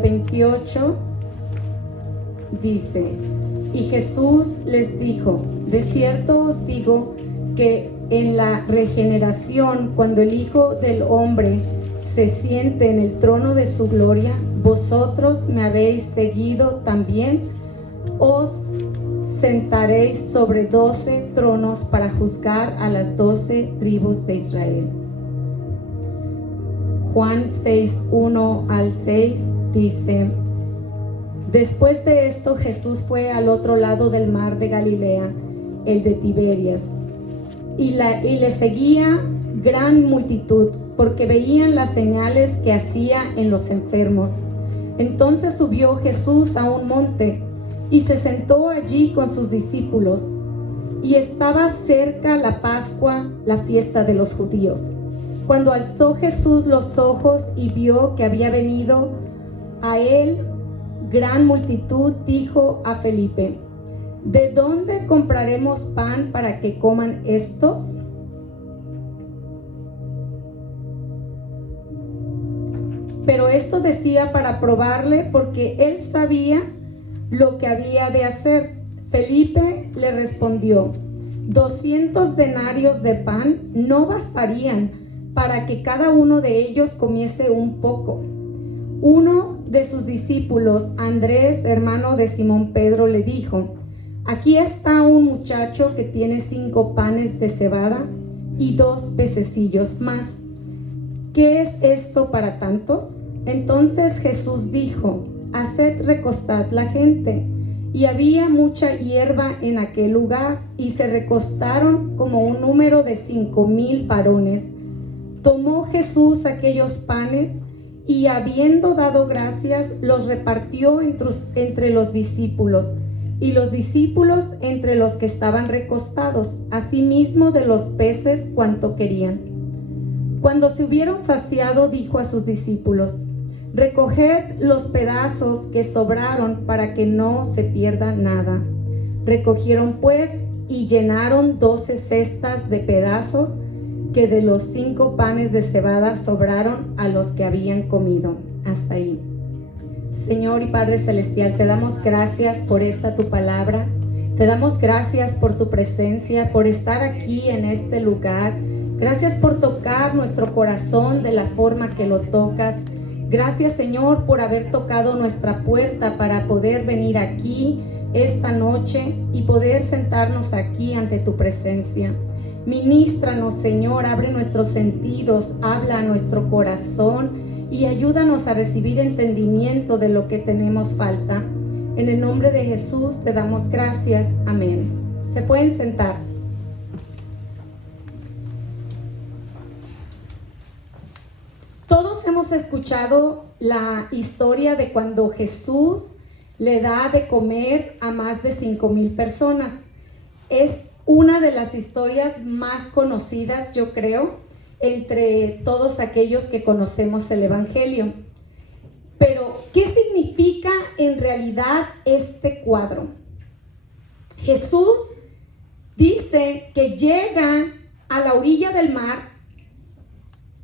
29:28 dice: y Jesús les dijo: de cierto os digo que en la regeneración, cuando el Hijo del Hombre se siente en el trono de su gloria, vosotros me habéis seguido también. Os sentaréis sobre 12 tronos para juzgar a las 12 tribus de Israel. Juan 6:1-6 dice: después de esto Jesús fue al otro lado del mar de Galilea, el de Tiberias, y le seguía gran multitud, porque veían las señales que hacía en los enfermos. Entonces subió Jesús a un monte y se sentó allí con sus discípulos. Y estaba cerca la Pascua, la fiesta de los judíos. Cuando alzó Jesús los ojos y vio que había venido a él gran multitud, dijo a Felipe: ¿de dónde compraremos pan para que coman estos? Pero esto decía para probarle, porque él sabía lo que había de hacer. Felipe le respondió: 200 denarios de pan no bastarían para que cada uno de ellos comiese un poco. Uno de sus discípulos, Andrés, hermano de Simón Pedro, le dijo: aquí está un muchacho que tiene 5 panes de cebada y 2 pececillos más. ¿Qué es esto para tantos? Entonces Jesús dijo: haced recostar la gente. Y había mucha hierba en aquel lugar, y se recostaron como un número de 5,000 varones. Tomó Jesús aquellos panes, y habiendo dado gracias, los repartió entre los discípulos, y los discípulos entre los que estaban recostados, asimismo de los peces cuanto querían. Cuando se hubieron saciado, dijo a sus discípulos: recoged los pedazos que sobraron para que no se pierda nada. Recogieron pues y llenaron 12 cestas de pedazos que de los 5 panes de cebada sobraron a los que habían comido. Hasta ahí. Señor y Padre Celestial, te damos gracias por esta tu palabra. Te damos gracias por tu presencia, por estar aquí en este lugar. Gracias por tocar nuestro corazón de la forma que lo tocas. Gracias, Señor, por haber tocado nuestra puerta para poder venir aquí esta noche y poder sentarnos aquí ante tu presencia. Ministranos, Señor, abre nuestros sentidos, habla a nuestro corazón y ayúdanos a recibir entendimiento de lo que tenemos falta. En el nombre de Jesús te damos gracias. Amén. Se pueden sentar. Todos hemos escuchado la historia de cuando Jesús le da de comer a más de 5,000 personas. Es una de las historias más conocidas, yo creo, entre todos aquellos que conocemos el Evangelio. Pero, ¿qué significa en realidad este cuadro? Jesús dice que llega a la orilla del mar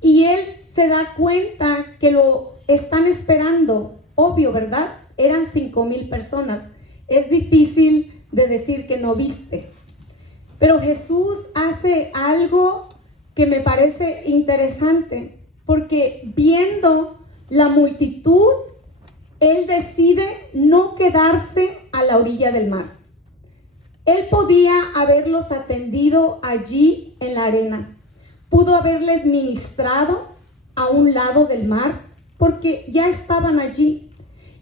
y él se da cuenta que lo están esperando. Obvio, ¿verdad? Eran 5,000 personas. Es difícil de decir que no viste. Pero Jesús hace algo que me parece interesante, porque viendo la multitud, él decide no quedarse a la orilla del mar. Él podía haberlos atendido allí en la arena. Pudo haberles ministrado a un lado del mar, porque ya estaban allí.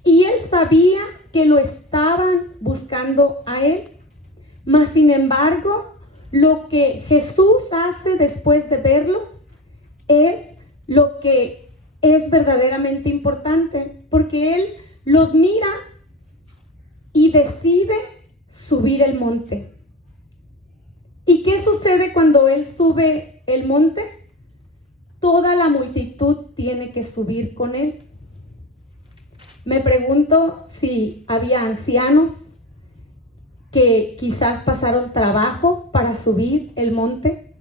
Y él sabía que lo estaban buscando a él. Mas, sin embargo, lo que Jesús hace después de verlos es lo que es verdaderamente importante, porque él los mira y decide subir el monte. ¿Y qué sucede cuando él sube el monte? Toda la multitud tiene que subir con él. Me pregunto si había ancianos que quizás pasaron trabajo para subir el monte,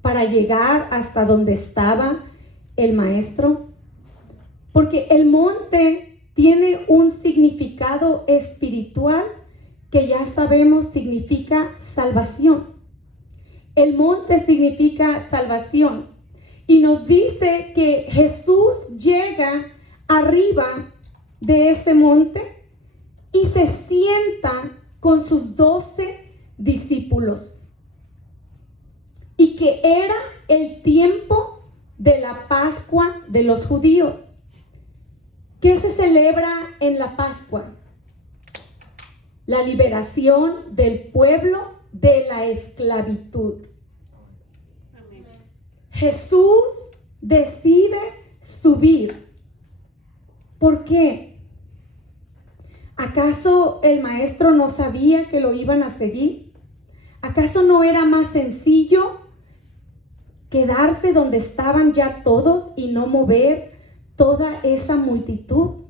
para llegar hasta donde estaba el maestro, porque el monte tiene discipulado espiritual, que ya sabemos significa salvación. El monte significa salvación. Y nos dice que Jesús llega arriba de ese monte y se sienta con sus 12 discípulos. Y que era el tiempo de la Pascua de los judíos. ¿Qué se celebra en la Pascua? La liberación del pueblo de la esclavitud. Amén. Jesús decide subir. ¿Por qué? ¿Acaso el maestro no sabía que lo iban a seguir? ¿Acaso no era más sencillo quedarse donde estaban ya todos y no mover toda esa multitud?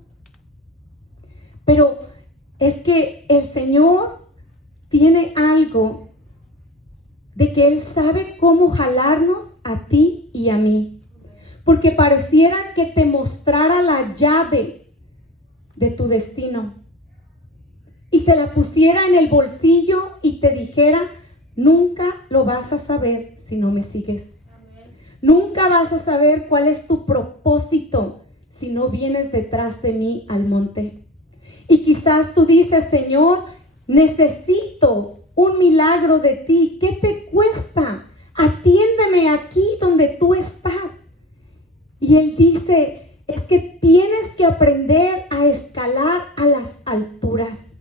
Pero es que el Señor tiene algo de que Él sabe cómo jalarnos a ti y a mí. Porque pareciera que te mostrara la llave de tu destino y se la pusiera en el bolsillo y te dijera: nunca lo vas a saber si no me sigues. Amén. Nunca vas a saber cuál es tu propósito si no vienes detrás de mí al monte. Y quizás tú dices: Señor, necesito un milagro de ti. ¿Qué te cuesta? Atiéndeme aquí donde tú estás. Y Él dice: es que tienes que aprender a escalar a las alturas.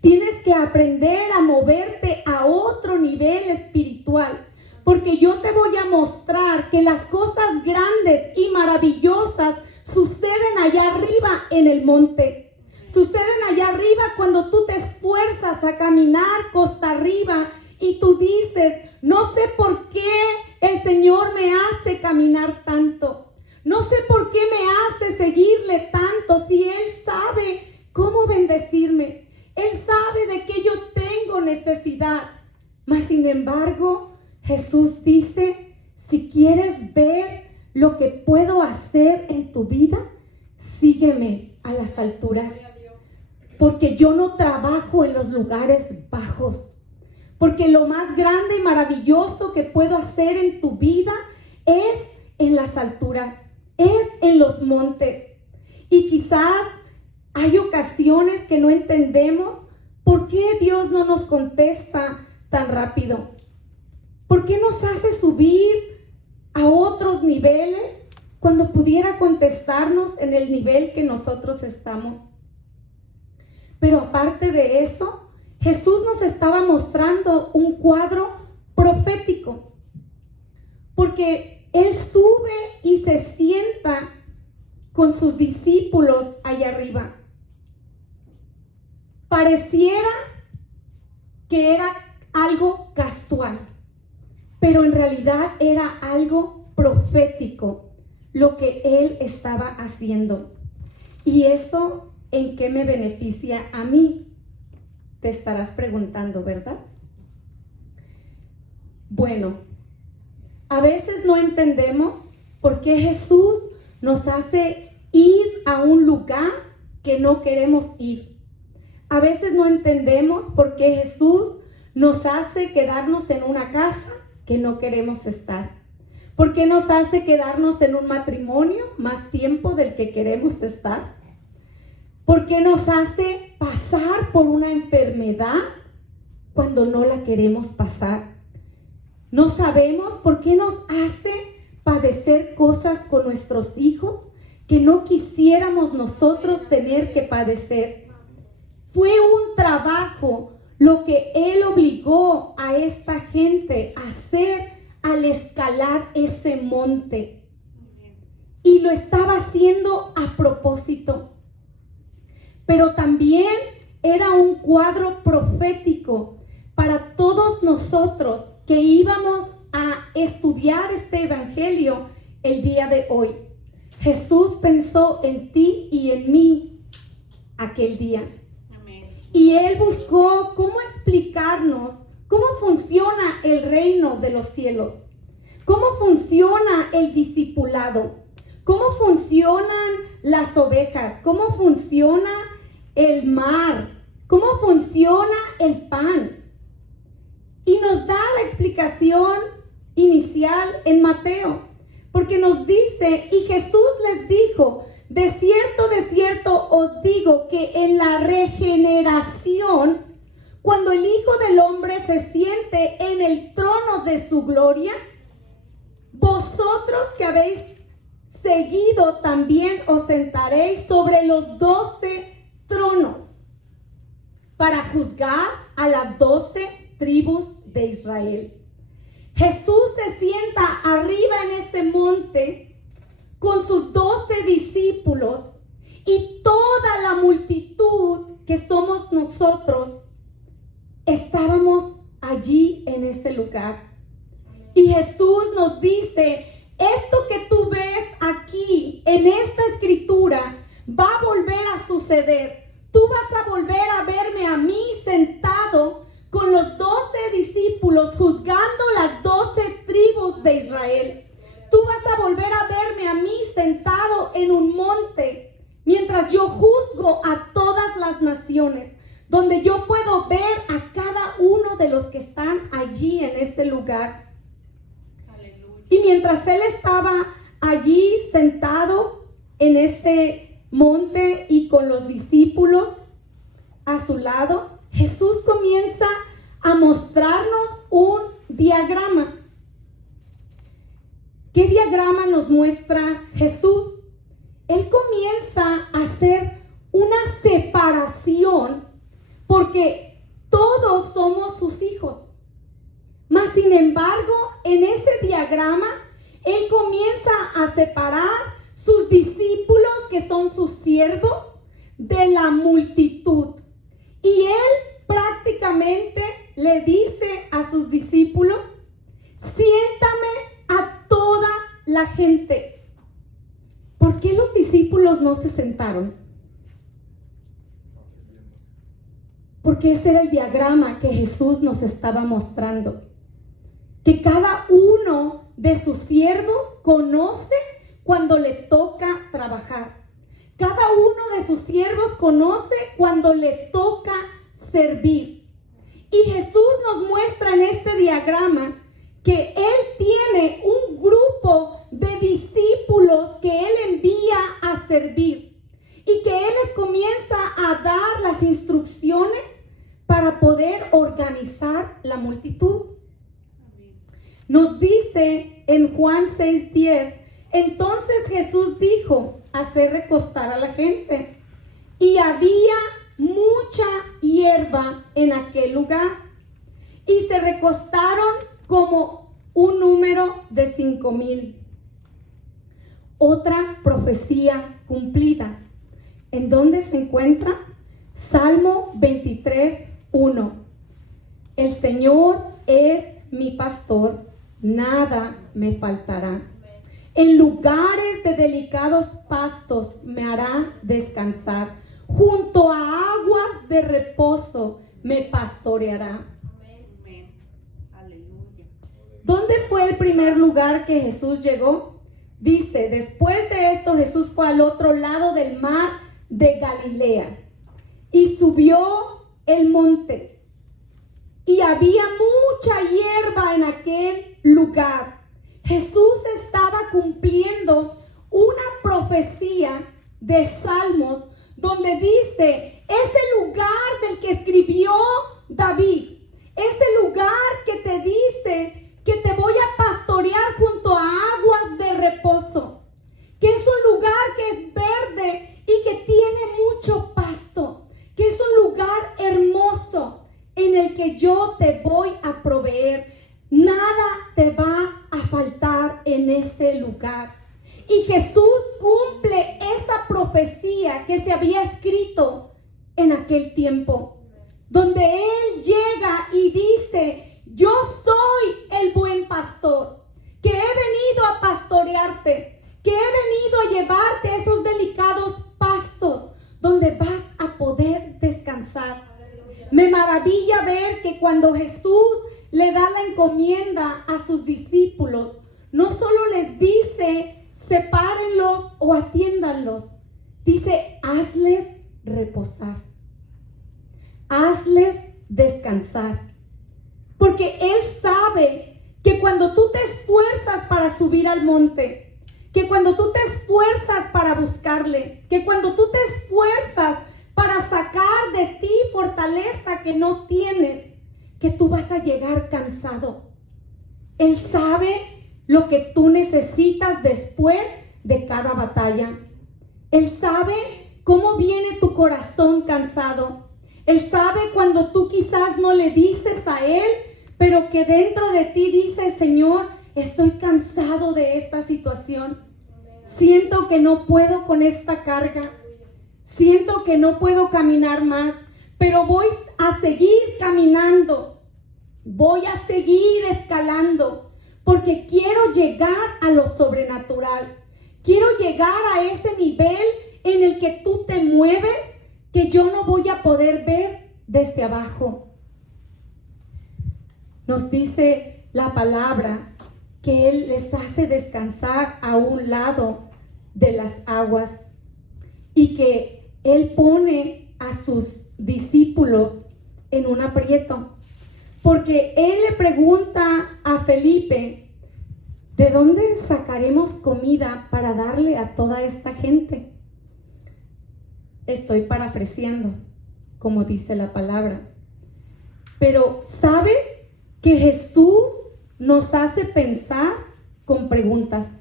Tienes que aprender a moverte a otro nivel espiritual. Porque yo te voy a mostrar que las cosas grandes y maravillosas suceden allá arriba en el monte. Suceden allá arriba cuando tú te esfuerzas a caminar costa arriba y tú dices: no sé por qué el Señor me hace caminar tanto. No sé por qué me hace seguirle tanto si Él sabe cómo bendecirme. Él sabe de que yo tengo necesidad. Mas sin embargo, Jesús dice: si quieres ver lo que puedo hacer en tu vida, sígueme a las alturas. Porque yo no trabajo en los lugares bajos. Porque lo más grande y maravilloso que puedo hacer en tu vida es en las alturas, es en los montes. Y quizás hay ocasiones que no entendemos por qué Dios no nos contesta tan rápido. ¿Por qué nos hace subir a otros niveles cuando pudiera contestarnos en el nivel que nosotros estamos? Pero aparte de eso, Jesús nos estaba mostrando un cuadro profético. Porque Él sube y se sienta con sus discípulos allá arriba. Pareciera que era algo casual, pero en realidad era algo profético lo que Él estaba haciendo. ¿Y eso en qué me beneficia a mí? Te estarás preguntando, ¿verdad? Bueno, a veces no entendemos por qué Jesús nos hace ir a un lugar que no queremos ir. A veces no entendemos por qué Jesús nos hace quedarnos en una casa que no queremos estar. ¿Por qué nos hace quedarnos en un matrimonio más tiempo del que queremos estar? ¿Por qué nos hace pasar por una enfermedad cuando no la queremos pasar? No sabemos por qué nos hace padecer cosas con nuestros hijos que no quisiéramos nosotros tener que padecer. Fue un trabajo lo que Él obligó a esta gente a hacer al escalar ese monte. Y lo estaba haciendo a propósito. Pero también era un cuadro profético para todos nosotros que íbamos a estudiar este evangelio el día de hoy. Jesús pensó en ti y en mí aquel día. Amén. Y Él buscó cómo explicarnos cómo funciona el reino de los cielos, cómo funciona el discipulado, cómo funcionan las ovejas, cómo funciona el mar, cómo funciona el pan. Y nos da la explicación inicial en Mateo, porque nos dice, y Jesús les dijo, de cierto os digo que en la regeneración, cuando el Hijo del Hombre se siente en el trono de su gloria, vosotros que habéis seguido también os sentaréis sobre los 12 tronos para juzgar a las 12 tribus de Israel. Jesús se sienta arriba en ese monte con sus 12 discípulos y toda la multitud que somos nosotros estábamos allí en ese lugar. Y Jesús nos dice, esto que tú ves aquí en esta escritura va a volver a suceder. Tú vas a volver a verme a mí sentado con los 12 discípulos juzgando las 12 tribus de Israel. Tú vas a volver a verme a mí sentado en un monte mientras yo juzgo a todas las naciones, donde yo puedo ver a cada uno de los que están allí en ese lugar. Aleluya. Y mientras él estaba allí sentado en ese monte y con los discípulos a su lado, Jesús comienza a mostrarnos un diagrama. ¿Qué diagrama nos muestra Jesús? Él comienza a hacer una separación porque todos somos sus hijos. Mas sin embargo, en ese diagrama, Él comienza a separar sus discípulos, que son sus siervos, de la multitud. Y Él prácticamente le dice a sus discípulos, siéntame a toda la gente. ¿Por qué los discípulos no se sentaron? Porque ese era el diagrama que Jesús nos estaba mostrando. Que cada uno de sus siervos conoce cuando le toca trabajar. Cada uno de sus siervos conoce cuando le toca servir. Y Jesús nos muestra en este diagrama que Él tiene un grupo de discípulos que Él envía a servir y que Él les comienza a dar las instrucciones para poder organizar la multitud. Nos dice en Juan 6:10, entonces Jesús dijo, hacer recostar a la gente, y había mucha hierba en aquel lugar, y se recostaron como un número de 5,000. Otra profecía cumplida. ¿En dónde se encuentra? Salmo 23:1. El Señor es mi pastor, nada me faltará. En lugares de delicados pastos me hará descansar. Junto a aguas de reposo me pastoreará. Amén. Aleluya. ¿Dónde fue el primer lugar que Jesús llegó? Dice, después de esto Jesús fue al otro lado del mar de Galilea y subió el monte. Y había mucha hierba en aquel lugar. Jesús estaba cumpliendo una profecía de Salmos donde dice, ese lugar del que escribió David, ese lugar que te dice que te voy a pastorear junto a aguas de reposo, que es un lugar que es verde y que tiene mucho pasto, que es un lugar hermoso en el que yo te voy a proveer. Nada te va a faltar en ese lugar. Y Jesús cumple esa profecía que se había escrito en aquel tiempo, donde Él llega y dice, yo soy el buen pastor, que he venido a pastorearte, que he venido a llevarte esos delicados pastos donde vas a poder descansar. Me maravilla ver que cuando Jesús le da la encomienda a sus discípulos, no solo les dice sepárenlos o atiéndanlos, dice hazles reposar. Hazles descansar. Porque Él sabe que cuando tú te esfuerzas para subir al monte, que cuando tú te esfuerzas para buscarle, que cuando tú te esfuerzas para sacar de ti fortaleza que no tienes, que tú vas a llegar cansado. Él sabe lo que tú necesitas después de cada batalla. Él sabe cómo viene tu corazón cansado. Él sabe cuando tú quizás no le dices a Él, pero que dentro de ti dices: Señor, estoy cansado de esta situación. Siento que no puedo con esta carga. Siento que no puedo caminar más, pero voy a seguir caminando. Voy a seguir escalando, porque quiero llegar a lo sobrenatural. Quiero llegar a ese nivel en el que tú te mueves, que yo no voy a poder ver desde abajo. Nos dice la palabra que Él les hace descansar a un lado de las aguas y que Él pone a sus discípulos en un aprieto, porque Él le pregunta a Felipe: ¿de dónde sacaremos comida para darle a toda esta gente? Estoy parafraseando, como dice la palabra. Pero ¿sabes que Jesús nos hace pensar con preguntas?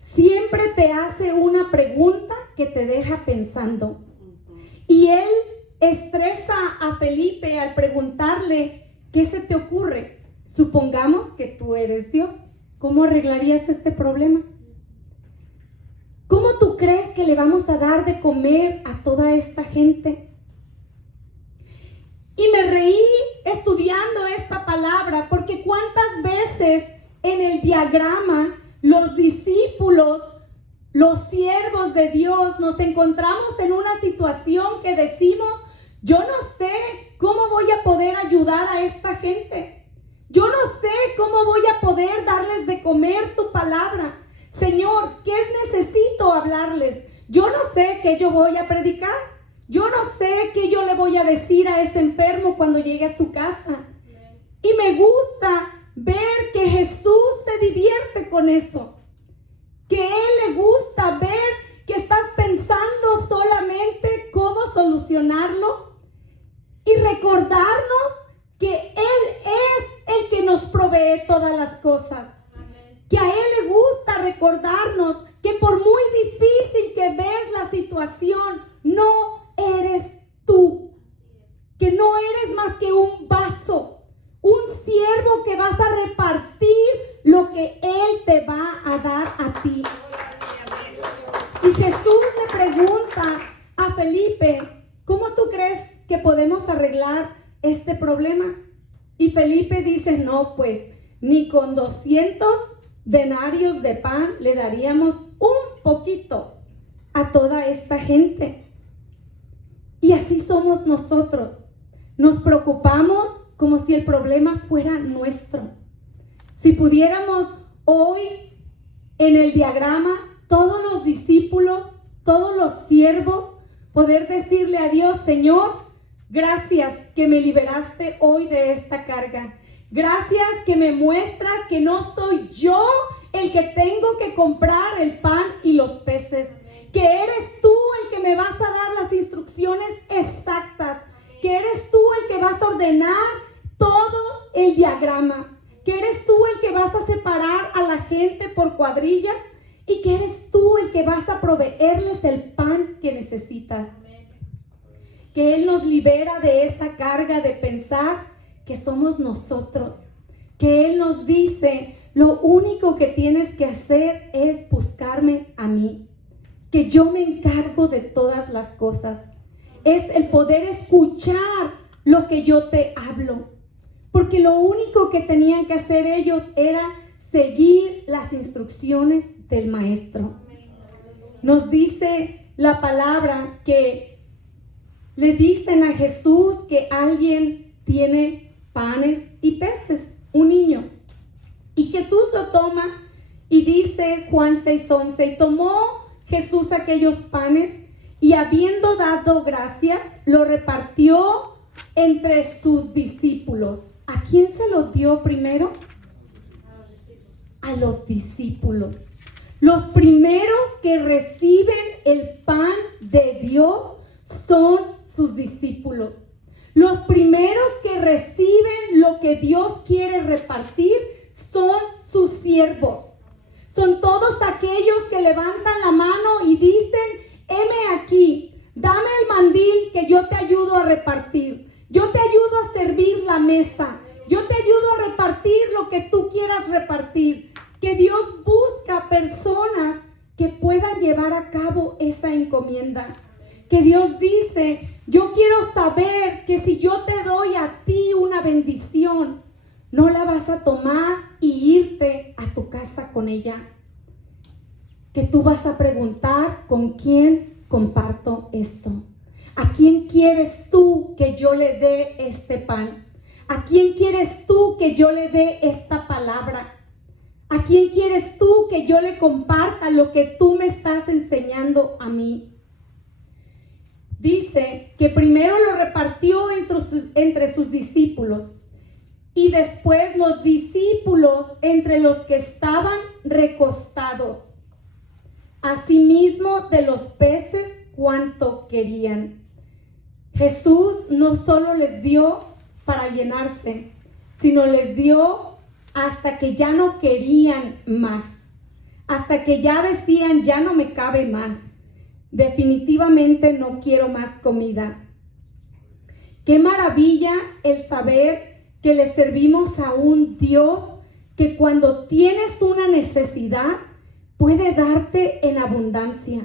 Siempre te hace una pregunta que te deja pensando. Y Él estresa a Felipe al preguntarle: ¿qué se te ocurre? Supongamos que tú eres Dios. ¿Cómo arreglarías este problema? ¿Cómo tú crees que le vamos a dar de comer a toda esta gente? Y me reí estudiando esta palabra, porque cuántas veces en el diagrama los discípulos, los siervos de Dios, nos encontramos en una situación que decimos: yo no sé cómo voy a poder ayudar a esta gente. Yo no sé cómo voy a poder darles de comer tu palabra. Señor, ¿qué necesito hablarles? Yo no sé qué yo voy a predicar. Yo no sé qué yo le voy a decir a ese enfermo cuando llegue a su casa. Y me gusta ver que Jesús se divierte con eso. Que Él le gusta ver que estás pensando solamente cómo solucionarlo. Y recordarnos que Él es el que nos provee todas las cosas. Que a Él le gusta recordarnos que por muy difícil que ves la situación, no eres tú. Que no eres más que un vaso, un siervo que vas a repartir lo que Él te va a dar a ti. Y Jesús le pregunta a Felipe: ¿cómo tú crees que podemos arreglar este problema? Y Felipe dice: no, pues ni con 200 denarios de pan le daríamos un poquito a toda esta gente. Y así somos nosotros. Nos preocupamos como si el problema fuera nuestro. Si pudiéramos hoy en el diagrama, todos los discípulos, todos los siervos, poder decirle a Dios: Señor, gracias que me liberaste hoy de esta carga. Gracias que me muestras que no soy yo el que tengo que comprar el pan y los peces. Que eres tú el que me vas a dar las instrucciones exactas. Que eres tú el que vas a ordenar todo el diagrama. Que eres tú el que vas a separar a la gente por cuadrillas. Y que eres tú el que vas a proveerles el pan que necesitas. Que Él nos libera de esa carga de pensar que somos nosotros. Que Él nos dice: lo único que tienes que hacer es buscarme a mí. Que yo me encargo de todas las cosas. Es el poder escuchar lo que yo te hablo. Porque lo único que tenían que hacer ellos era seguir las instrucciones del maestro. Nos dice la palabra que le dicen a Jesús que alguien tiene panes y peces, un niño. Y Jesús lo toma y dice Juan 6:11: y tomó Jesús aquellos panes y habiendo dado gracias, lo repartió entre sus discípulos. ¿A quién se lo dio primero? A los discípulos. Los primeros que reciben el pan de Dios son sus discípulos. Los primeros que reciben lo que Dios quiere repartir son sus siervos. Son todos aquellos que levantan la mano y dicen: heme aquí, dame el mandil que yo te ayudo a repartir. Yo te ayudo a servir la mesa. Yo te ayudo a repartir lo que tú quieras repartir. Que Dios busca personas que puedan llevar a cabo esa encomienda. Que Dios dice: yo quiero saber que si yo te doy a ti una bendición, no la vas a tomar y irte a tu casa con ella. Que tú vas a preguntar: ¿con quién comparto esto? ¿A quién quieres tú que yo le dé este pan? ¿A quién quieres tú que yo le dé esta palabra? ¿A quién quieres tú que yo le comparta lo que tú me estás enseñando a mí? Dice que primero lo repartió entre sus discípulos y después los discípulos entre los que estaban recostados. Asimismo de los peces cuanto querían. Jesús no solo les dio para llenarse, sino les dio hasta que ya no querían más, hasta que ya decían: ya no me cabe más, definitivamente no quiero más comida. Qué maravilla el saber que le servimos a un Dios que cuando tienes una necesidad puede darte en abundancia,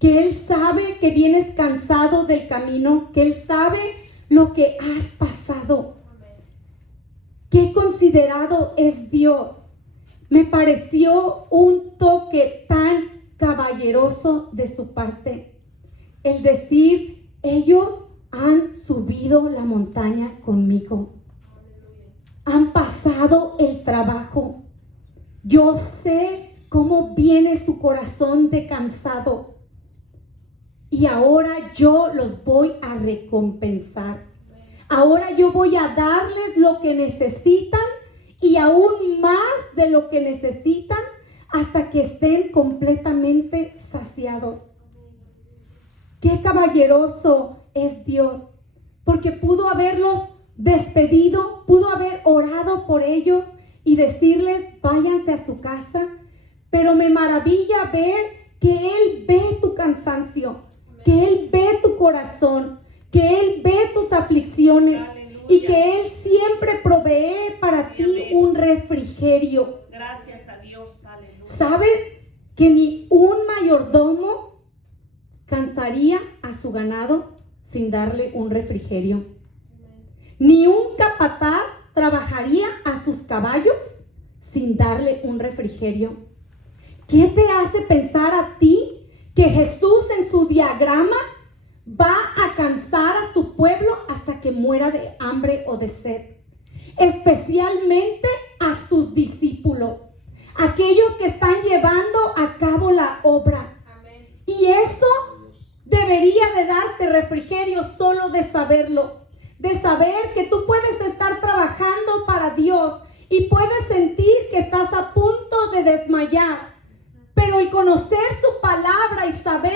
que Él sabe que vienes cansado del camino, que Él sabe lo que has pasado. Qué considerado es Dios. Me pareció un toque tan caballeroso de su parte. El decir: ellos han subido la montaña conmigo. Han pasado el trabajo. Yo sé cómo viene su corazón de cansado. Y ahora yo los voy a recompensar. Ahora yo voy a darles lo que necesitan y aún más de lo que necesitan hasta que estén completamente saciados. Qué caballeroso es Dios, porque pudo haberlos despedido, pudo haber orado por ellos y decirles: váyanse a su casa. Pero me maravilla ver que Él ve tu cansancio, que Él ve tu corazón, que Él ve tus aflicciones. Aleluya. Y que Él siempre provee para ti un refrigerio. Gracias a Dios. Aleluya. ¿Sabes que ni un mayordomo cansaría a su ganado sin darle un refrigerio? Ni un capataz trabajaría a sus caballos sin darle un refrigerio. ¿Qué te hace pensar a ti que Jesús en su diagrama va a cansar a su pueblo hasta que muera de hambre o de sed? Especialmente a sus discípulos, aquellos que están llevando a cabo la obra. Amén. Y eso debería de darte refrigerio solo de saberlo, de saber que tú puedes estar trabajando para Dios y puedes sentir que estás a punto de desmayar, pero el conocer su palabra y saber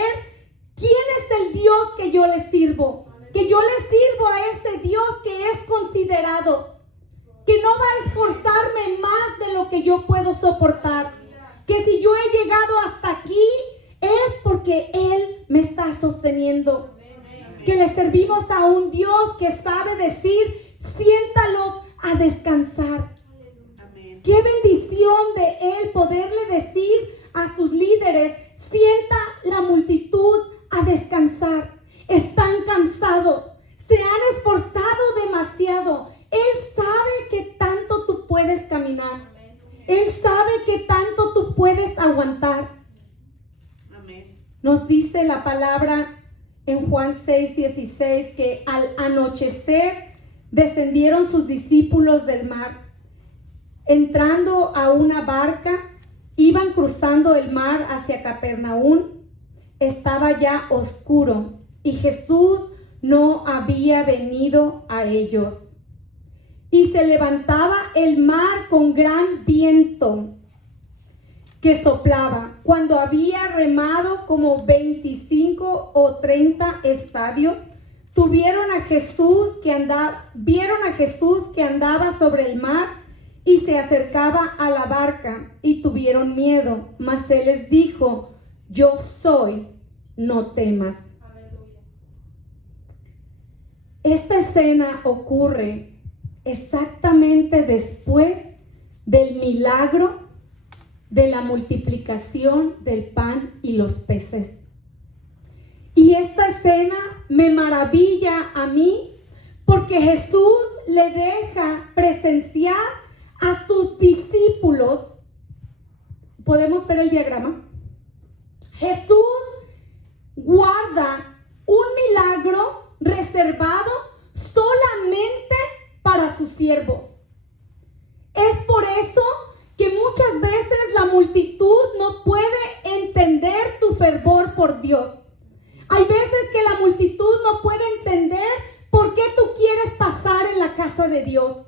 quién es el Dios que yo le sirvo, que yo le sirvo a ese Dios que es considerado, que no va a esforzarme más de lo que yo puedo soportar, que si yo he llegado hasta aquí es porque Él me está sosteniendo, que le servimos a un Dios que sabe decir: siéntalos a descansar. Qué bendición de Él poderle decir a sus líderes: sienta la multitud a descansar. Están cansados, se han esforzado demasiado. Él sabe que tanto tú puedes caminar. Él sabe que tanto tú puedes aguantar. Amén. Nos dice la palabra en Juan 6:16 que al anochecer descendieron sus discípulos del mar. Entrando a una barca, iban cruzando el mar hacia Capernaum. estaba ya oscuro y Jesús no había venido a ellos. Y se levantaba el mar con gran viento que soplaba. Cuando había remado como 25 o 30 estadios, vieron a Jesús que andaba sobre el mar y se acercaba a la barca, y tuvieron miedo. Mas él les dijo: yo soy, no temas. Esta escena ocurre exactamente después del milagro de la multiplicación del pan y los peces. Y esta escena me maravilla a mí porque Jesús le deja presenciar a sus discípulos. ¿Podemos ver el diagrama? Jesús guarda un milagro reservado solamente para sus siervos. Es por eso que muchas veces la multitud no puede entender tu fervor por Dios. Hay veces que la multitud no puede entender por qué tú quieres pasar en la casa de Dios,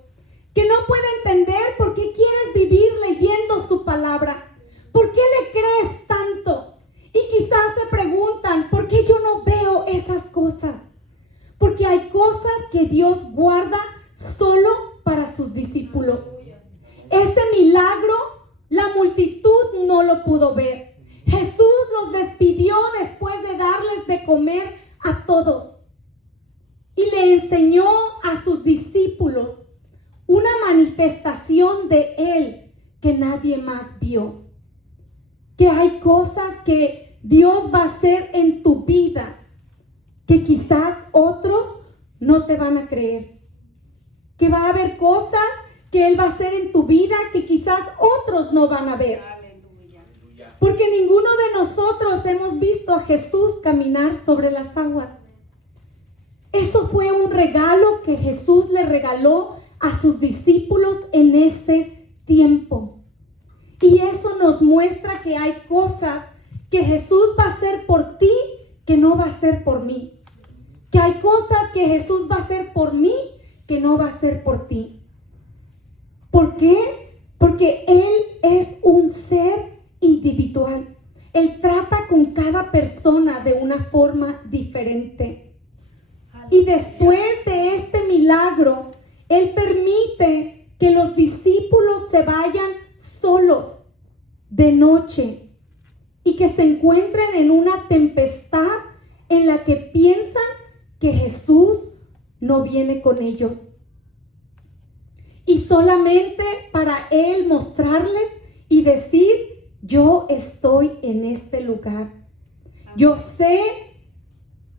que no puede entender por qué quieres vivir leyendo su palabra, por qué le crees tanto. Y quizás se preguntan: ¿por qué yo no veo esas cosas? Porque hay cosas que Dios guarda solo para sus discípulos. Ese milagro la multitud no lo pudo ver. Jesús los despidió después de darles de comer a todos y le enseñó a sus discípulos una manifestación de Él que nadie más vio. Que hay cosas que Dios va a hacer en tu vida que quizás otros no te van a creer. Que va a haber cosas que Él va a hacer en tu vida que quizás otros no van a ver. Porque ninguno de nosotros hemos visto a Jesús caminar sobre las aguas. Eso fue un regalo que Jesús le regaló a sus discípulos en ese tiempo. Y eso nos muestra que hay cosas que Jesús va a hacer por ti que no va a hacer por mí. Que hay cosas que Jesús va a hacer por mí que no va a hacer por ti. ¿Por qué? Porque Él es un ser individual. Él trata con cada persona de una forma diferente. Y después de este milagro, Él permite que los discípulos se vayan solos de noche y que se encuentren en una tempestad en la que piensan que Jesús no viene con ellos. Y solamente para Él mostrarles y decir: yo estoy en este lugar. Yo sé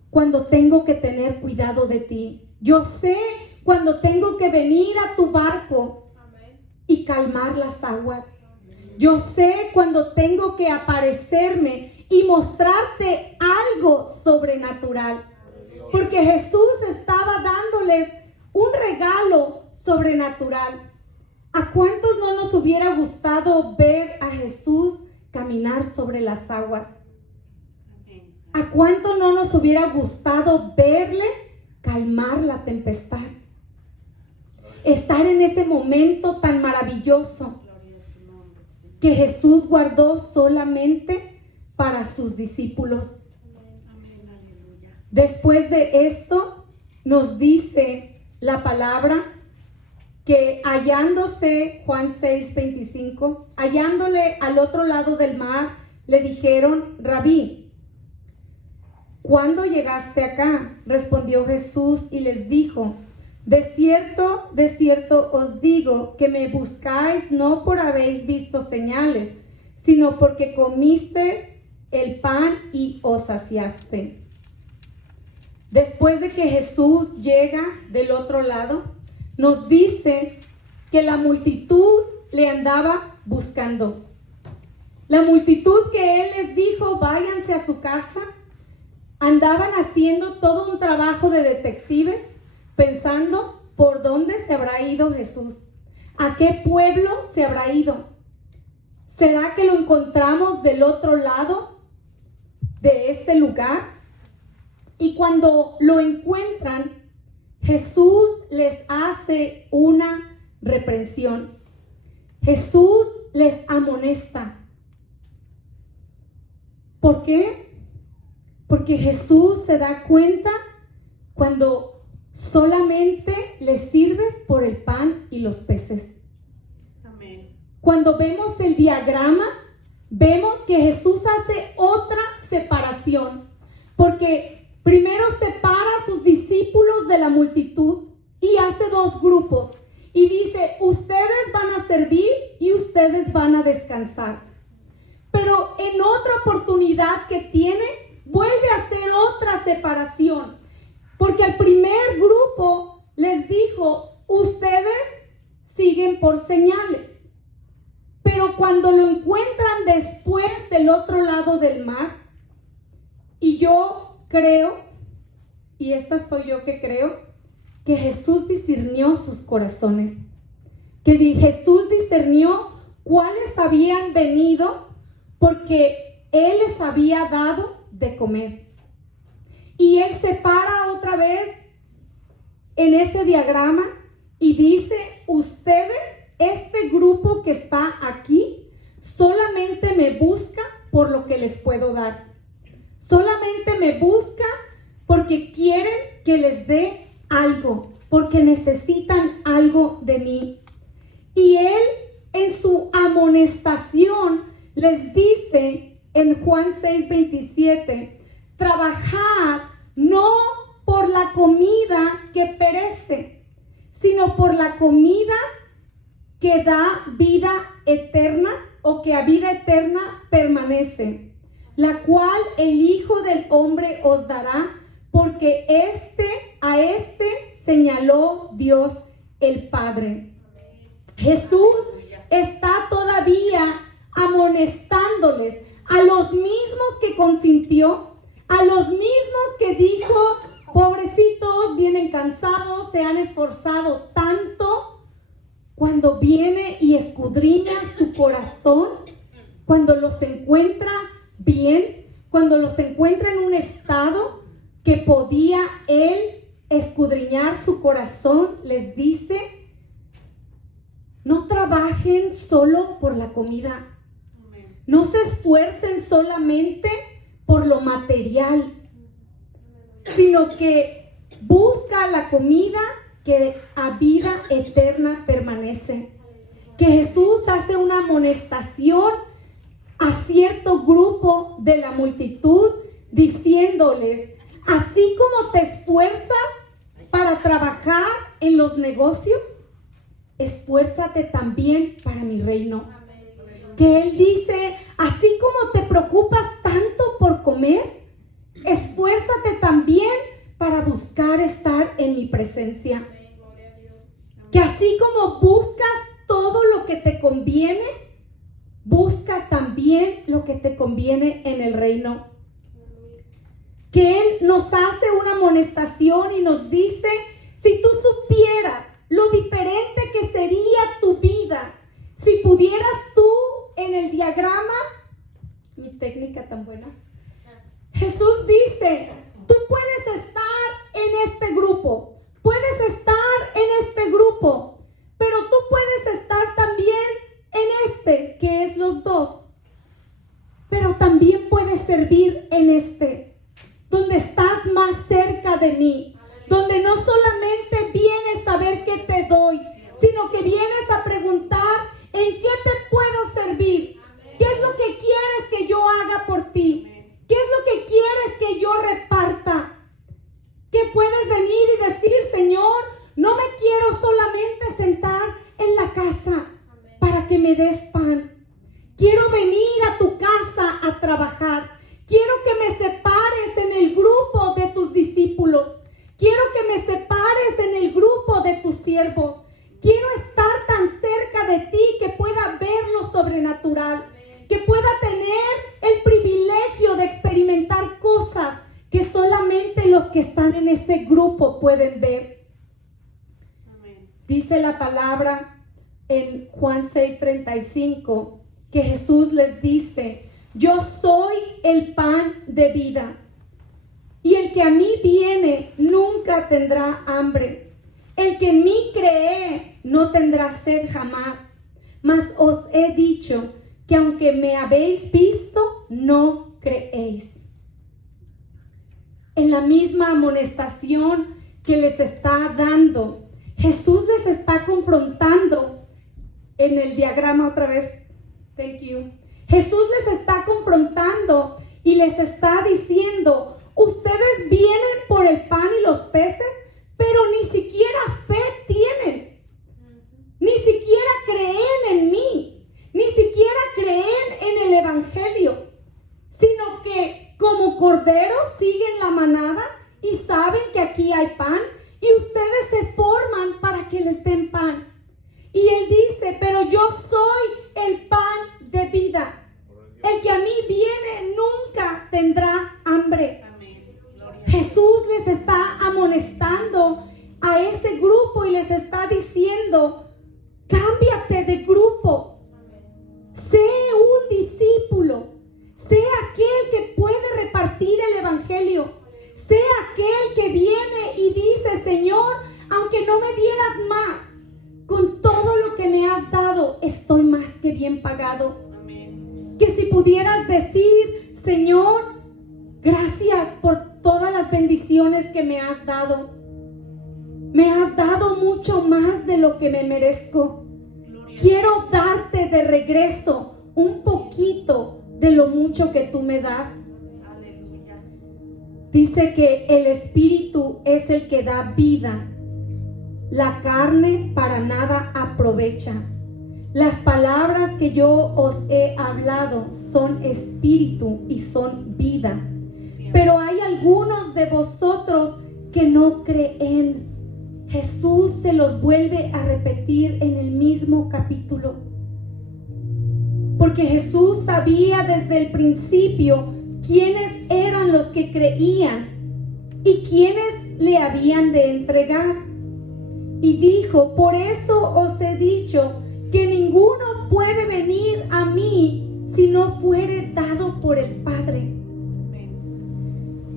cuando tengo que tener cuidado de ti. Yo sé cuando tengo que venir a tu barco y calmar las aguas. Yo sé cuando tengo que aparecerme y mostrarte algo sobrenatural. Porque Jesús estaba dándoles un regalo sobrenatural. ¿A cuántos no nos hubiera gustado ver a Jesús caminar sobre las aguas? ¿A cuánto no nos hubiera gustado verle calmar la tempestad? Estar en ese momento tan maravilloso que Jesús guardó solamente para sus discípulos. Después de esto, nos dice la palabra que hallándose, Juan 6:25, hallándole al otro lado del mar, le dijeron: Rabí, ¿cuándo llegaste acá? Respondió Jesús y les dijo: de cierto os digo que me buscáis no por habéis visto señales, sino porque comisteis el pan y os saciaste. Después de que Jesús llega del otro lado, nos dice que la multitud le andaba buscando. La multitud que Él les dijo: váyanse a su casa, andaban haciendo todo un trabajo de detectives, pensando por dónde se habrá ido Jesús, a qué pueblo se habrá ido. ¿Será que lo encontramos del otro lado? de este lugar. Y cuando lo encuentran, Jesús les hace una reprensión. Jesús les amonesta. ¿Por qué? Porque Jesús se da cuenta cuando solamente le sirves por el pan y los peces. Amén. Cuando vemos el diagrama, vemos que Jesús hace otra separación, porque primero separa a sus discípulos de la multitud y hace dos grupos y dice: ustedes van a servir y ustedes van a descansar. Pero en otra oportunidad que tiene, vuelve a hacer otra separación, porque al primer grupo les dijo: ustedes siguen por señales. Pero cuando lo encuentran después del otro lado del mar, y yo creo, y esta soy yo que creo, que Jesús discernió sus corazones, que Jesús discernió cuáles habían venido porque Él les había dado de comer. Y Él se para otra vez en ese diagrama y dice: ustedes, este grupo que está aquí, solamente me busca por lo que les puedo dar. Solamente me busca porque quieren que les dé algo, porque necesitan algo de mí. Y Él, en su amonestación, les dice en Juan 6:27: trabajad no por la comida que perece, sino por la comida que da vida eterna, o que a vida eterna permanece, la cual el Hijo del Hombre os dará, porque a este señaló Dios el Padre. Jesús está todavía amonestándoles a los mismos que consintió, a los mismos que dijo: pobrecitos, vienen cansados, se han esforzado tanto. Cuando viene y escudriña su corazón, cuando los encuentra bien, cuando los encuentra en un estado que podía Él escudriñar su corazón, les dice: no trabajen solo por la comida. No se esfuercen solamente por lo material, sino que busca la comida que a vida eterna permanece. Que Jesús hace una amonestación a cierto grupo de la multitud, diciéndoles: así como te esfuerzas para trabajar en los negocios, esfuérzate también para mi reino. Que Él dice: así como te preocupas tanto por comer, esfuérzate también para buscar estar en mi presencia. Que así como buscas todo lo que te conviene, busca también lo que te conviene en el reino. Que Él nos hace una amonestación y nos dice: si tú supieras lo diferente que sería tu vida, si pudieras tú en el diagrama, mi técnica tan buena, Jesús dice: tú puedes estar en este grupo, puedes estar en este grupo, pero tú puedes estar también en este, que es los dos, pero también puedes servir en este, donde estás más cerca de mí, donde no solamente vienes a ver qué te doy, sino que vienes a preguntar: ¿en qué te puedo servir? ¿Qué es lo que quieres que yo haga por ti? ¿Qué es lo que quieres que yo reparta? Que puedes venir y decir: Señor, no me quiero solamente sentar en la casa para que me des pan. Quiero venir a tu casa a trabajar. Quiero que me separes en el grupo de tus discípulos. Quiero que me separes en el grupo de tus siervos. Quiero estar tan cerca de ti que pueda ver lo sobrenatural, que pueda tener el privilegio de experimentar cosas que solamente los que están en ese grupo pueden ver. Amén. Dice la palabra en Juan 6:35 que Jesús les dice: Yo soy el pan de vida. Y el que a mí viene nunca tendrá hambre. El que en mí cree no tendrá sed jamás. Mas os he dicho que aunque me habéis visto, no creéis. En la misma amonestación que les está dando, Jesús les está confrontando en el diagrama otra vez. Thank you. Jesús les está confrontando y les está diciendo: ustedes vienen por el pan y los peces, pero ni siquiera fe tienen. Ni siquiera creen en mí. Ni siquiera creen en el evangelio. Sino que como corderos siguen la manada y saben que aquí hay pan y ustedes se forman para que les den pan. Y él dice: pero yo soy el pan de vida. El que a mí viene nunca tendrá hambre. Jesús les está amonestando a ese grupo y les está diciendo: cámbiate de grupo. Sé un discípulo. Sé aquel que puede repartir el evangelio. Sé aquel que viene y dice: Señor, aunque no me dieras más, con todo lo que me has dado, estoy más que bien pagado. Amén. Que si pudieras decir: Señor, gracias por todas las bendiciones que me has dado. Me has dado mucho más de lo que me merezco. Quiero darte de regreso un poquito de lo mucho que tú me das. Aleluya. Dice que el Espíritu es el que da vida. La carne para nada aprovecha. Las palabras que yo os he hablado son espíritu y son vida. Pero hay algunos de vosotros que no creen. Jesús se los vuelve a repetir en el mismo capítulo. Porque Jesús sabía desde el principio quiénes eran los que creían y quiénes le habían de entregar. Y dijo: por eso os he dicho que ninguno puede venir a mí si no fuere dado por el Padre.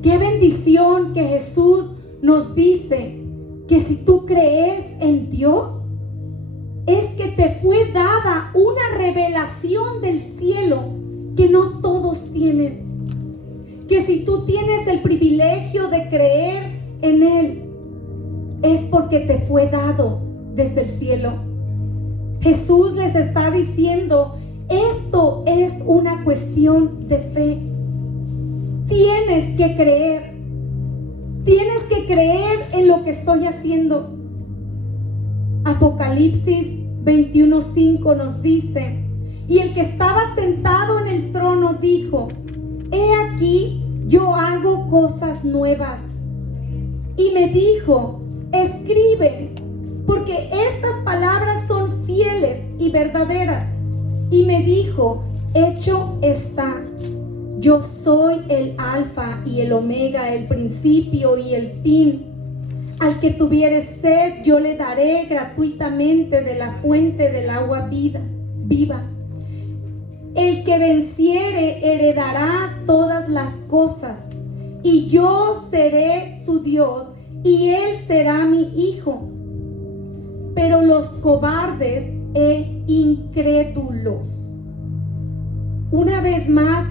Qué bendición que Jesús nos dice que si tú crees en Dios, es que te fue dada una revelación del cielo que no todos tienen. Que si tú tienes el privilegio de creer en Él, es porque te fue dado desde el cielo. Jesús les está diciendo: esto es una cuestión de fe. Tienes que creer. Tienes que creer en lo que estoy haciendo. Apocalipsis 21:5 nos dice: y el que estaba sentado en el trono dijo: he aquí, yo hago cosas nuevas. Y me dijo: escribe, porque estas palabras son fieles y verdaderas. Y me dijo: hecho está. Yo soy el Alfa y el Omega, el principio y el fin. Al que tuviere sed, yo le daré gratuitamente de la fuente del agua viva. El que venciere heredará todas las cosas, y yo seré su Dios, y él será mi hijo. Pero los cobardes e incrédulos. Una vez más,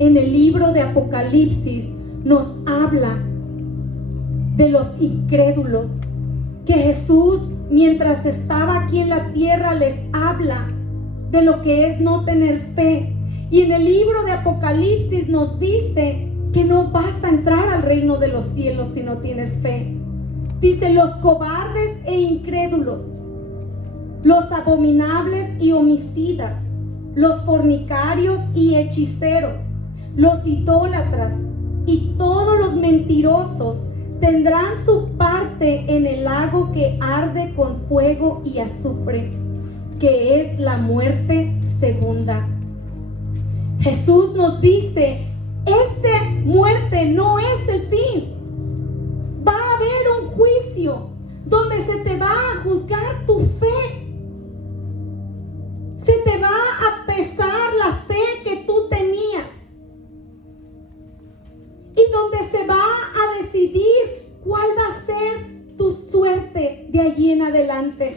en el libro de Apocalipsis nos habla de los incrédulos, que Jesús, mientras estaba aquí en la tierra, les habla de lo que es no tener fe. Y en el libro de Apocalipsis nos dice que no vas a entrar al reino de los cielos si no tienes fe. Dice: los cobardes e incrédulos, los abominables y homicidas, los fornicarios y hechiceros, los idólatras y todos los mentirosos tendrán su parte en el lago que arde con fuego y azufre, que es la muerte segunda. Jesús nos dice: esta muerte no es el fin. Va a haber un juicio donde se te va a juzgar tu fe. Se te va a pesar la fe que tú tenías. de allí en adelante.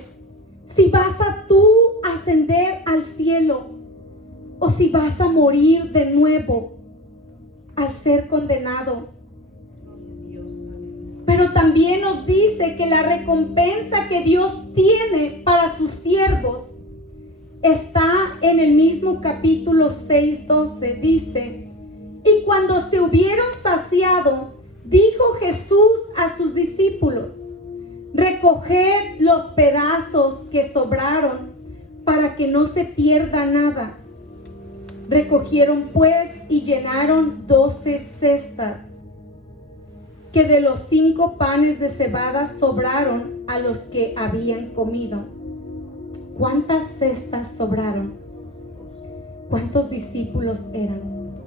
Si vas a tú ascender al cielo o si vas a morir de nuevo al ser condenado. Pero también nos dice que la recompensa que Dios tiene para sus siervos está en el mismo capítulo 6:12. Dice: y cuando se hubieron saciado, dijo Jesús a sus discípulos: recoged los pedazos que sobraron para que no se pierda nada. Recogieron pues y llenaron 12 cestas, que de los 5 panes de cebada sobraron a los que habían comido. ¿Cuántas cestas sobraron? ¿Cuántos discípulos eran?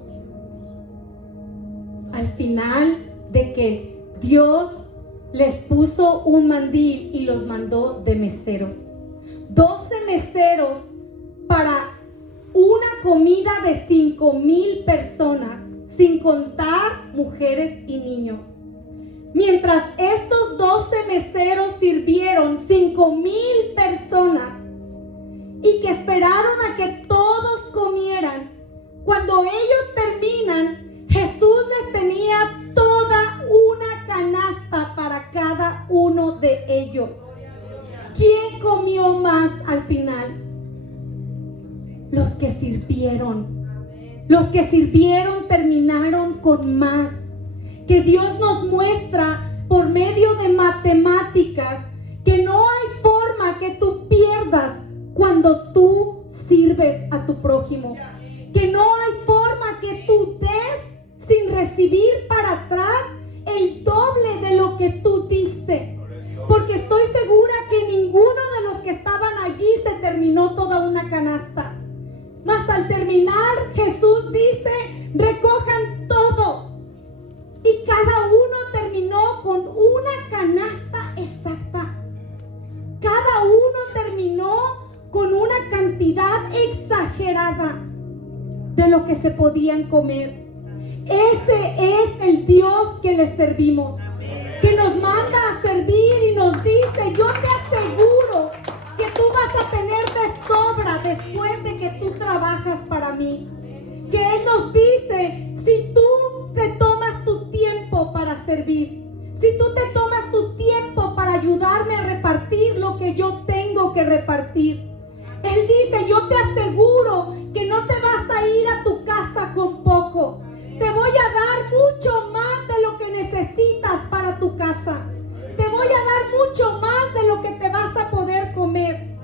Al final de que Dios les puso un mandil y los mandó de meseros. 12 meseros para una comida de 5,000 personas, sin contar mujeres y niños. Mientras estos 12 meseros sirvieron 5,000 personas y que esperaron a que todos comieran, cuando ellos terminan, Jesús les tenía toda una canasta para cada uno de ellos. ¿Quién comió más al final? Los que sirvieron. Los que sirvieron terminaron con más. Que Dios nos muestra por medio de matemáticas que no hay forma que tú pierdas cuando tú sirves a tu prójimo. Que no hay forma que tú des sin recibir para atrás el doble de lo que tú diste. Porque estoy segura que ninguno de los que estaban allí se terminó toda una canasta. Mas al terminar, Jesús dice: recojan todo. Y cada uno terminó con una canasta exacta. Cada uno terminó con una cantidad exagerada de lo que se podían comer. Ese es el Dios que le servimos, que nos manda a servir y nos dice: yo te aseguro que tú vas a tener de sobra después de que tú trabajas para mí. Que Él nos dice: si tú te tomas tu tiempo para servir, si tú te tomas tu tiempo para ayudarme a repartir lo que yo tengo que repartir, Él dice: yo te aseguro que no te vas a ir a tu casa con poco. Te voy a dar mucho más de lo que necesitas para tu casa. Te voy a dar mucho más de lo que te vas a poder comer,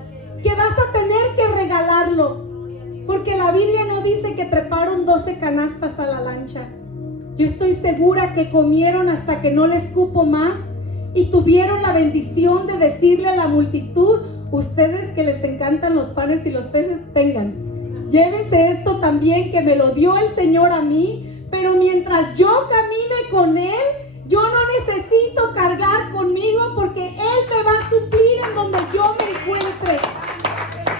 que vas a tener que regalarlo. Porque la Biblia no dice que treparon 12 canastas a la lancha. Yo estoy segura que comieron hasta que no les cupo más y tuvieron la bendición de decirle a la multitud: ustedes que les encantan los panes y los peces, tengan, llévense esto también, que me lo dio el Señor a mí. Pero mientras yo camine con Él, yo no necesito cargar conmigo, porque Él me va a suplir en donde yo me encuentre.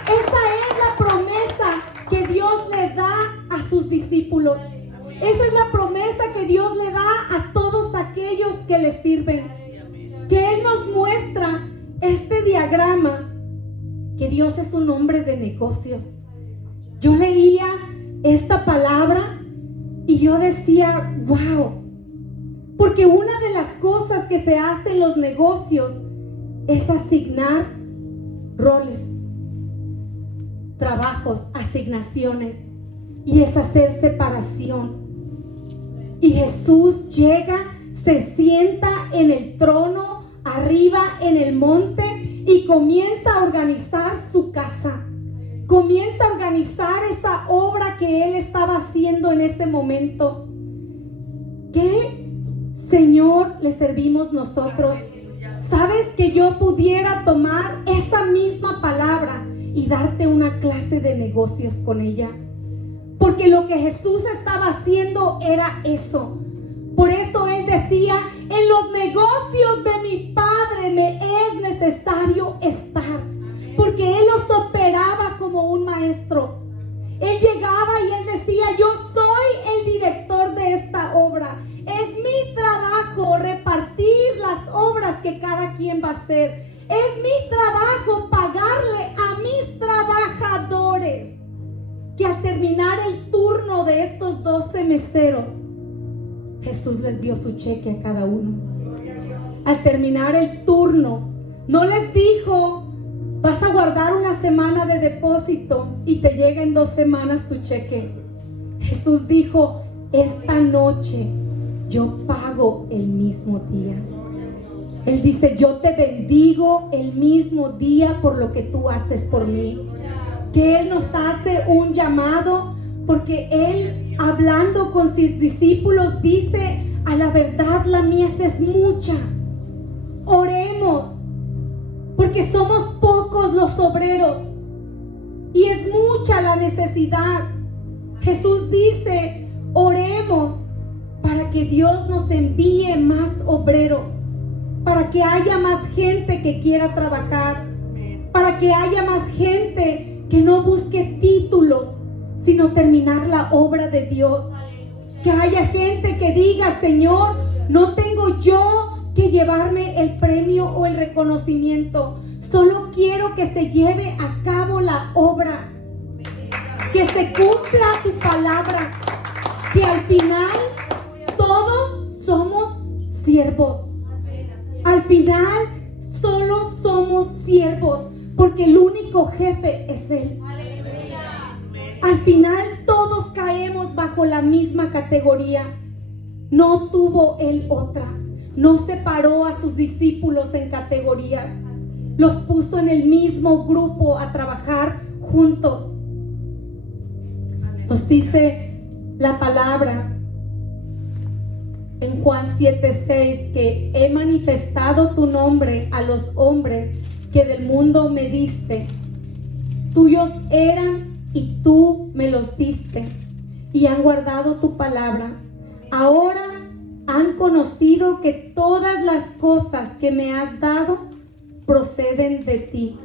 Esa es la promesa que Dios le da a sus discípulos. Esa es la promesa que Dios le da a todos aquellos que le sirven. Que Él nos muestra este diagrama, que Dios es un hombre de negocios. Yo leía esta palabra y yo decía: wow. Porque una de las cosas que se hace en los negocios es asignar roles, trabajos, asignaciones, y es hacer separación. Y Jesús llega, se sienta en el trono, arriba en el monte, y comienza a organizar su casa. Comienza a organizar esa obra que Él estaba haciendo en ese momento. ¿Qué Señor le servimos nosotros? ¿Sabes que yo pudiera tomar esa misma palabra y darte una clase de negocios con ella? Porque lo que Jesús estaba haciendo era eso. Por eso Él decía: en los negocios de mi Padre me es necesario estar. Porque Él los operaba como un maestro. Él llegaba y Él decía: yo soy el director de esta obra. Es mi trabajo repartir las obras que cada quien va a hacer. Es mi trabajo pagarle a mis trabajadores. Que al terminar el turno de estos 12 meseros, Jesús les dio su cheque a cada uno. Al terminar el turno, no les dijo: vas a guardar una semana de depósito y te llega en 2 semanas tu cheque. Jesús dijo: esta noche yo pago el mismo día. Él dice: yo te bendigo el mismo día por lo que tú haces por mí. Que Él nos hace un llamado, porque Él, hablando con sus discípulos, dice: a la verdad la mies es mucha. Oremos, porque somos pocos los obreros y es mucha la necesidad. Jesús dice: oremos para que Dios nos envíe más obreros, para que haya más gente que quiera trabajar, para que haya más gente que no busque títulos, sino terminar la obra de Dios. Que haya gente que diga: Señor, no tengo yo que llevarme el premio o el reconocimiento, solo quiero que se lleve a cabo la obra, que se cumpla tu palabra, que al final todos somos siervos. Al final solo somos siervos, porque el único jefe es Él. Al final todos caemos bajo la misma categoría. No tuvo Él otra. No separó a sus discípulos en categorías. Los puso en el mismo grupo a trabajar juntos. Nos dice la palabra en Juan 7:6 que he manifestado tu nombre a los hombres que del mundo me diste. Tuyos eran y tú me los diste y han guardado tu palabra. Ahora han conocido que todas las cosas que me has dado proceden de ti,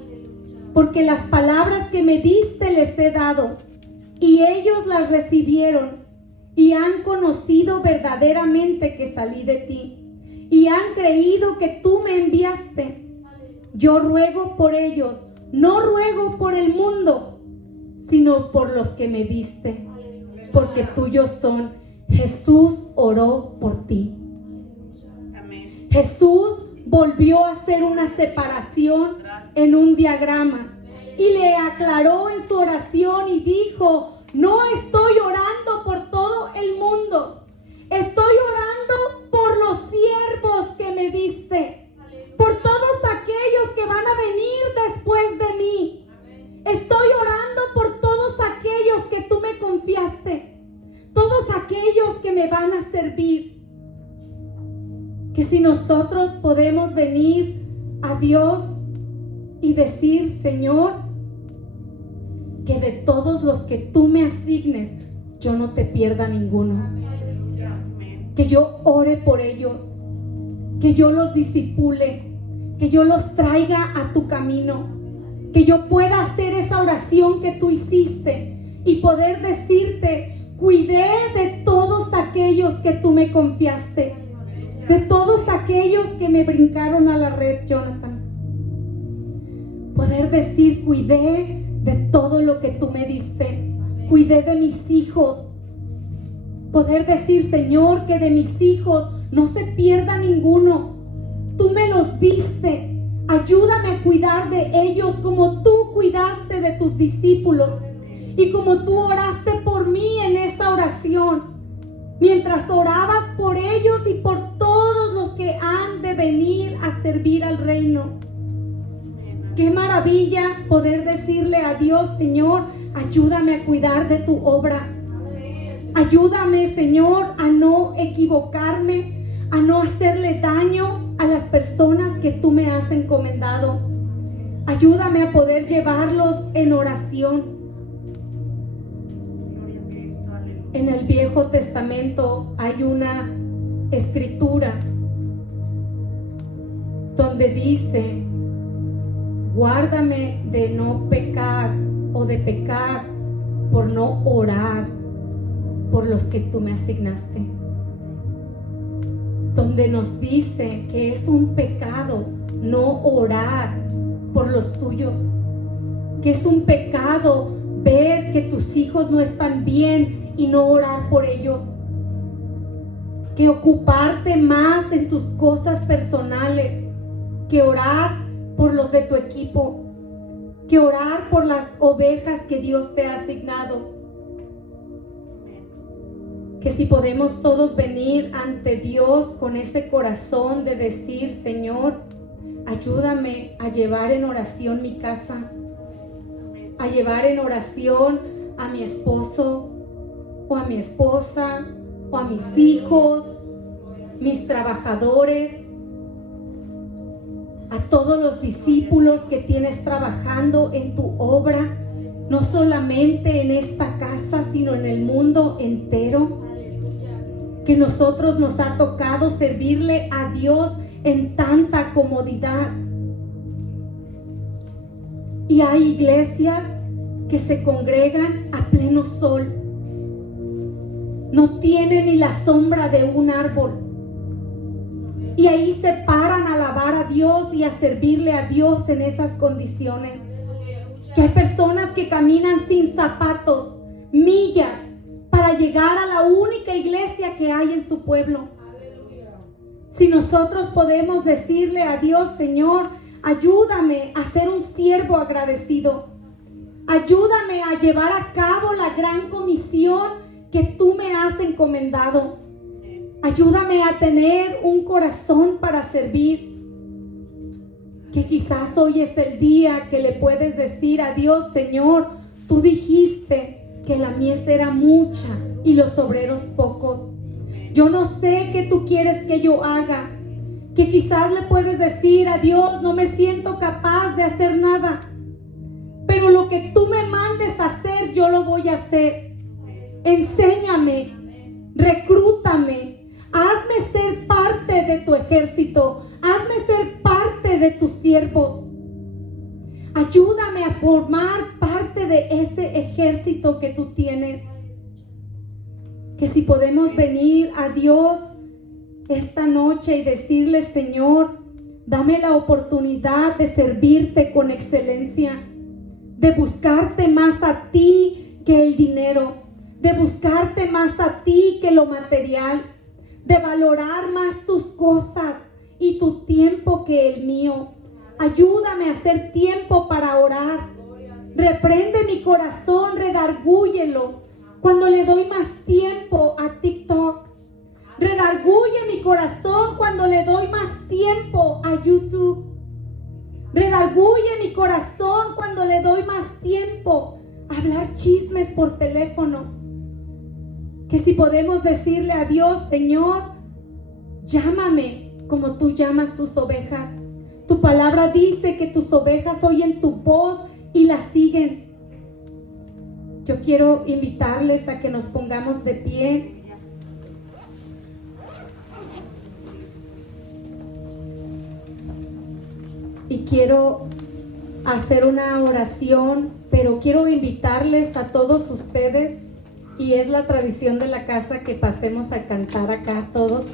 porque las palabras que me diste les he dado y ellos las recibieron y han conocido verdaderamente que salí de ti y han creído que tú me enviaste. Yo ruego por ellos, no ruego por el mundo, sino por los que me diste, porque tuyos son. Jesús oró por ti. Amén. Jesús volvió a hacer una separación en un diagrama y le aclaró en su oración y dijo: no estoy orando por todo el mundo, estoy orando por los siervos que me diste, por todos aquellos que van a venir después de mí. Estoy orando por todos aquellos que tú me confiaste, todos aquellos que me van a servir. Que si nosotros podemos venir a Dios y decir: Señor, que de todos los que tú me asignes, yo no te pierda ninguno. Que yo ore por ellos, que yo los discipule, que yo los traiga a tu camino, que yo pueda hacer esa oración que tú hiciste y poder decirte: cuidé de todos aquellos que tú me confiaste, de todos aquellos que me brincaron a la red, Jonathan. Poder decir: cuidé de todo lo que tú me diste, cuidé de mis hijos. Poder decir: Señor, que de mis hijos no se pierda ninguno. Tú me los diste, ayúdame a cuidar de ellos como tú cuidaste de tus discípulos y como tú oraste por mí en esa oración, mientras orabas por ellos y por todos los que han de venir a servir al reino. Qué maravilla poder decirle a Dios: Señor, ayúdame a cuidar de tu obra. Ayúdame, Señor, a no equivocarme, a no hacerle daño a las personas que tú me has encomendado. Ayúdame a poder llevarlos en oración. En el Viejo Testamento hay una escritura donde dice: guárdame de no pecar o de pecar por no orar por los que tú me donde nos dice que es un pecado no orar por los tuyos, que es un pecado ver que tus hijos no están bien y no orar por ellos, que ocuparte más en tus cosas personales que orar por los de tu equipo, que orar por las ovejas que Dios te ha asignado. Que si podemos todos venir ante Dios con ese corazón de decir: Señor, ayúdame a llevar en oración mi casa, a llevar en oración a mi esposo o a mi esposa o a mis hijos, mis trabajadores, a todos los discípulos que tienes trabajando en tu obra, no solamente en esta casa, sino en el mundo entero. Que nosotros nos ha tocado servirle a Dios en tanta comodidad. Y hay iglesias que se congregan a pleno sol. No tienen ni la sombra de un árbol. Y ahí se paran a alabar a Dios y a servirle a Dios en esas condiciones. Que hay personas que caminan sin zapatos, millas, para llegar a la única iglesia que hay en su pueblo. Si nosotros podemos decirle a Dios: Señor, ayúdame a ser un siervo agradecido, ayúdame a llevar a cabo la gran comisión que tú me has encomendado, ayúdame a tener un corazón para servir. Que quizás hoy es el día que le puedes decir a Dios: Señor, tú dijiste que la mies era mucha y los obreros pocos. Yo no sé qué tú quieres que yo haga. Que quizás le puedes decir a Dios: no me siento capaz de hacer nada, pero lo que tú me mandes a hacer, yo lo voy a hacer. Enséñame, recrútame, hazme ser parte de tu ejército, hazme ser parte de tus siervos. Ayúdame a formar parte de ese ejército que tú tienes. Que si podemos venir a Dios esta noche y decirle: Señor, dame la oportunidad de servirte con excelencia, de buscarte más a ti que el dinero, de buscarte más a ti que lo material, de valorar más tus cosas y tu tiempo que el mío. Ayúdame a hacer tiempo para orar. Reprende mi corazón, redargúyelo cuando le doy más tiempo a TikTok. Redarguye mi corazón cuando le doy más tiempo a YouTube. Redarguye mi corazón cuando le doy más tiempo a hablar chismes por teléfono. Que si podemos decirle a Dios: Señor, llámame como tú llamas tus ovejas. Tu palabra dice que tus ovejas oyen tu voz y la siguen. Yo quiero invitarles a que nos pongamos de pie. Y quiero hacer una oración, pero quiero invitarles a todos ustedes, y es la tradición de la casa que pasemos a cantar acá todos.